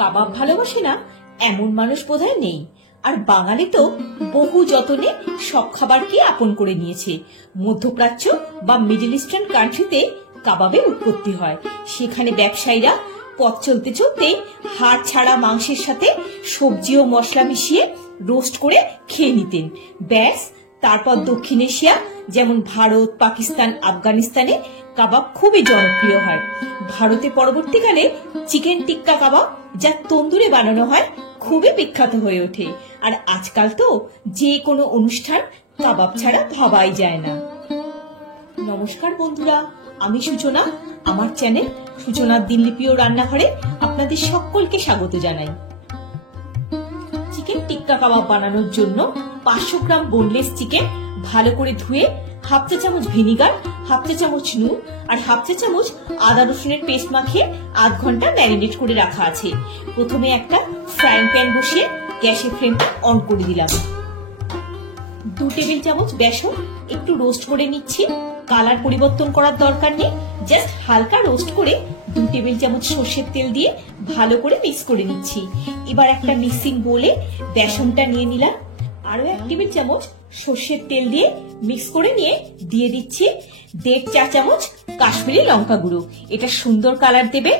কাবাব ভালোবাসে না এমন মানুষ বোধহয় নেই। আর বাঙালি তো বহু যতনে সব খাবারকে আপন করে নিয়েছে। মধ্যপ্রাচ্য বা মিডল ইস্টার্ন কান্ট্রিতে কাবাবের উৎপত্তি হয়। সেখানে ব্যবসায়ীরা পথ চলতে চলতে হাড় ছাড়া মাংসের সাথে সবজি ও মশলা মিশিয়ে রোস্ট করে খেয়ে নিতেন। ব্যাস, তারপর দক্ষিণ এশিয়া যেমন ভারত, পাকিস্তান, আফগানিস্তানে কাবাব খুবই জনপ্রিয় হয়। ভারতে পরবর্তীকালে চিকেন টিক্কা কাবাব, যা তন্দুরে বানানো হয়, খুবই বিখ্যাত হয়ে ওঠে। আর আজকাল তো যে কোনো অনুষ্ঠান কাবাব ছাড়া ভাবাই যায় না। নমস্কার বন্ধুরা, আমি সূচনা। আমার চ্যানেল সূচনার দিনলিপি ও রান্নাঘরে আপনাদের সকলকে স্বাগত জানাই। চিকেন টিক্কা কাবাব বানানোর জন্য 500 গ্রাম বোনলেস চিকেন ভালো করে ধুয়ে হাফ চা চামচ ভিনিগার, হাফ চা চামচ নুন আর হাফ চা চামচ আদা রসুনের পেস্ট মাখিয়ে আধ ঘন্টা ম্যারিনেট করে রাখা আছে। প্রথমে একটা ফ্রাইং প্যান বসিয়ে গ্যাসের ফ্লেমটা অন করে দিলাম। 2 টেবিল চামচ বেসন একটু রোস্ট করে নিচ্ছি। কালার পরিবর্তন করার দরকার নেই, জাস্ট হালকা রোস্ট করে 2 টেবিল চামচ সর্ষের তেল দিয়ে ভালো করে মিক্স করে নিচ্ছি। এবার একটা মিক্সিং বোলে বেসনটা নিয়ে নিলাম। আরো 1 টেবিল চামচ সর্ষের তেল দিয়ে মিক্স করে নিয়ে দিয়ে দিচ্ছি 1.5 চা চামচ কাশ্মীরি লঙ্কা গুঁড়ো। এটা সুন্দর কালার দেবে।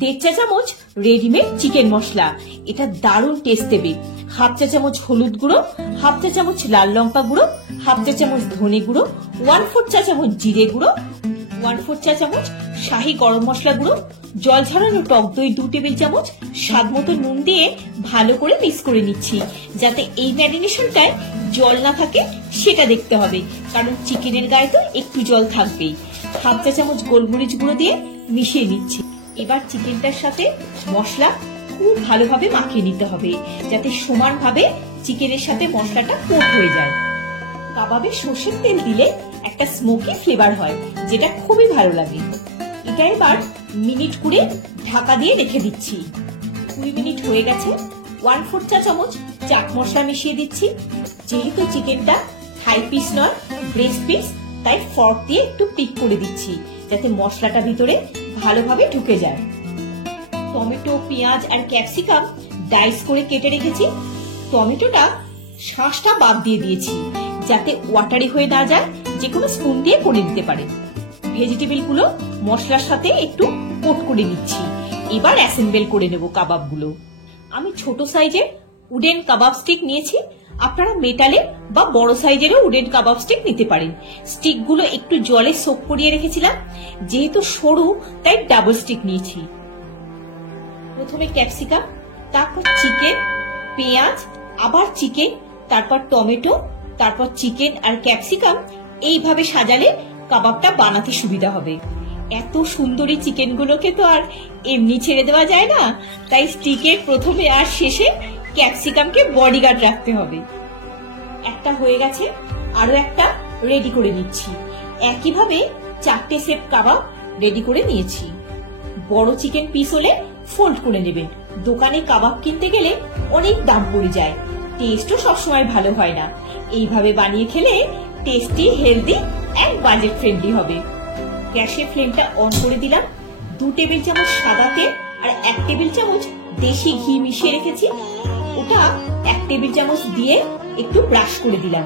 1.5 চা চামচ রেডিমেড চিকেন মশলা, এটা দারুণ টেস্ট দেবে। হাফ চা চামচ হলুদ গুঁড়ো, হাফ চা চামচ লাল লঙ্কা গুঁড়ো, হাফ চা চামচ ধনে গুঁড়ো, 1/4 চা চামচ জিরে গুঁড়ো, 1/4 চা চামচ শাহি গরম মশলা গুঁড়ো, জল ঝরানো টক দই 2 টেবিল চামচ, স্বাদ মতো নুন দিয়ে ভালো করে মিক্স করে নিচ্ছি। যাতে এই ম্যারিনেশনটায় জল না থাকে সেটা দেখতে হবে, কারণ চিকেনের গায়ে তো একটু জল থাকবেই। হাফ চা চামচ গোলমরিচ গুঁড়ো দিয়ে মিশিয়ে নিচ্ছি। এবার চিকেনটার সাথে মশলা খুব ভালোভাবে মাখিয়ে নিতে হবে, যাতে সমানভাবে চিকেনের সাথে মশলাটা কোট হয়ে যায়। কাবাবে সর্ষের তেল দিলে একটা স্মোকি ফ্লেভার হয়, যেটা খুবই ভালো লাগে। এটা এবার মিনিট 20 ঢাকা দিয়ে রেখে দিচ্ছি। 20 মিনিট হয়ে গেছে। 1/4 চা চামচ চাট মশলা মিশিয়ে দিচ্ছি। যেহেতু চিকেনটা থাই পিস নয়, ব্রেস্ট পিস, তাই ফর্ক দিয়ে একটু পিক করে দিচ্ছি, যাতে মশলাটা ভিতরে ভালোভাবে ঢুকে যায়। টমেটো, পেঁয়াজ আর ক্যাপসিকাম ডাইস করে কেটে রেখেছি। টমেটোটা শাঁসটা বাদ দিয়ে দিয়েছি, যাতে ওয়াটারি হয়ে না যায়, যে কোনো স্পুন দিয়ে করে দিতে পারে। ভেজিটেবল গুলো মশলার সাথে একটু কোট করে নিচ্ছি। এবার অ্যাসেম্বল করে নেব কাবাবগুলো। আমি ছোট সাইজের উডেন কাবাব স্টিক নিয়েছি। আপনারা মেটালের বা বড় সাইজেরও উডেন কাবাব স্টিক নিতে পারেন। স্টিকগুলো একটু জলে সোক করিয়ে রেখেছিলাম, যেহেতু সরু তাই ডাবল স্টিক নিয়েছি। প্রথমে ক্যাপসিকাম, তারপর চিকেন, পেঁয়াজ, আবার চিকেন, তারপর টমেটো, তারপর চিকেন আর ক্যাপসিকাম। এইভাবে সাজালে কাবাবটা বানাতে সুবিধা হবে। এত সুন্দরী চিকেন গুলোকে তো আর এমনি ছেড়ে দেওয়া যায় না, তাই স্টিকের প্রথমে আর শেষে ক্যাপসিকামকে বডিগার্ড রাখতে হবে। একটা হয়ে গেছে, আরো একটা রেডি করে নিচ্ছি। একইভাবে 4টে সেট কাবাব রেডি করে নিয়েছি। বড় চিকেন পিস হলে ফোল্ড করে নেবেন। দোকানে কাবাব কিনতে গেলে অনেক দাম পড়ে যায়, টেস্টও সবসময় ভালো হয় না। এইভাবে বানিয়ে খেলে tasty, healthy and budget friendly হবে। গ্যাসের ফ্লেমটা অন করে দিলাম। 2 টেবিল চামচ সাদা তেল আর 1 টেবিল চামচ দেশি ঘি মিশিয়ে রেখেছি, ওটা 1 টেবিল চামচ দিয়ে একটু ব্রাশ করে দিলাম।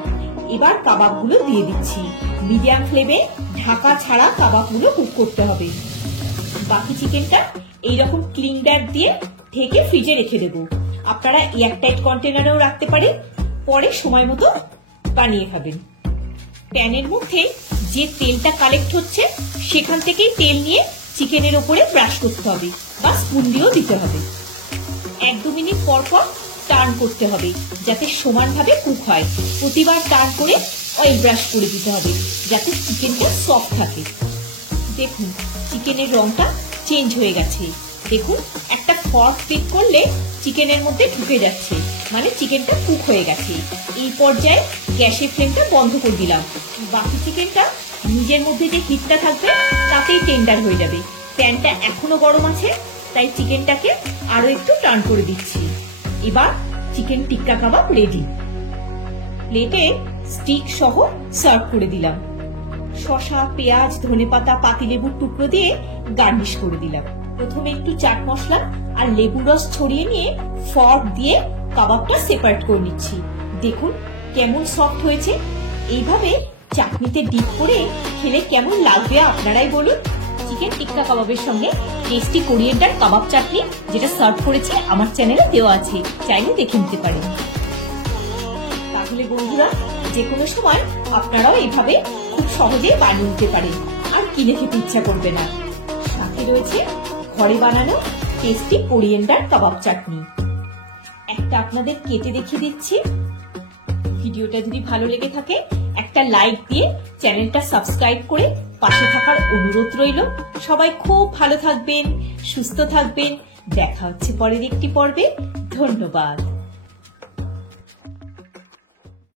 এবার কাবাবগুলো দিয়ে দিচ্ছি। মিডিয়াম ফ্লেমে ঢাকা ছাড়া কাবাবগুলো কুক করতে হবে। বাকি চিকেনটা এইরকম ক্লিং র্যাপ দিয়ে ঢেকে ফ্রিজে রেখে দেবো। আপনারা এয়ারটাইট কন্টেনারেও রাখতে পারেন, পরে সময় মতো বানিয়ে খাবেন। প্যানের মধ্যে যে তেলটা কালেক্ট হচ্ছে, সেখান থেকেই তেল নিয়ে চিকেনের ওপরে ব্রাশ করতে হবে বা স্পুন দিয়েও দিতে হবে। 1-2 মিনিট পর পর টার্ন করতে হবে, যাতে সমানভাবে কুক হয়। প্রতিবার টার্ন করে অয়েল ব্রাশ করে দিতে হবে, যাতে চিকেনটা সফট থাকে। দেখুন চিকেনের রংটা চেঞ্জ হয়ে গেছে। দেখুন একটা ফর্ক পিক করলে চিকেনের মধ্যে ঢুকে যাচ্ছে, মানে চিকেনটা কুক হয়ে গেছে। এই পর্যায়ে গ্যাসের ফ্লেমটা বন্ধ করে দিলাম। বাকি চিকেনটা নিজের মধ্যে যে হিটটা থাকবে তাতেই টেন্ডার হয়ে যাবে। প্যানটা এখনো গরম আছে, তাই চিকেনটাকে আরো একটু টার্ন করে দিচ্ছি। এবার চিকেন টিক্কা কাবাব রেডি। প্লেটে স্টিক সহ সার্ভ করে দিলাম। শসা, পেঁয়াজ, ধনেপাতা, পাতিলেবুর টুকরো দিয়ে গার্নিশ করে দিলাম। প্রথমে একটু চাট মশলা আর লেবু রস ছড়িয়ে নিয়ে ফর্ক দিয়ে কাবাবটা সেপারেট করে নিচ্ছি। দেখুন কেমন সফট হয়েছে। এইভাবে চাটনিতে ডিপ করে খেলে কেমন লাগবে আপনারাই বলুন। চিকেন টিক্কা কাবাবের সঙ্গে টেস্টি কোরিয়েন্ডার কাবাব চাটনি যেটা সার্ভ করেছি আমার চ্যানেলে দেওয়া আছে, চাইলে দেখে নিতে পারেন। তাহলে বন্ধুরা, যে কোনো সময় আপনারাও এইভাবে খুব সহজে বানিয়ে নিতে পারেন আর কিনে খেতে ইচ্ছা করবে না। সাথে রয়েছে ঘরে বানানো টেস্টি কোরিয়েন্ডার কাবাব চাটনি। একটা আপনাদের কেটে দেখিয়ে দিচ্ছি। ভিডিওটা যদি ভালো লেগে থাকে একটা লাইক দিয়ে চ্যানেলটা সাবস্ক্রাইব করে পাশে থাকার অনুরোধ রইল। সবাই খুব ভালো থাকবেন, সুস্থ থাকবেন। দেখা হচ্ছে পরের একটি পর্বে। ধন্যবাদ।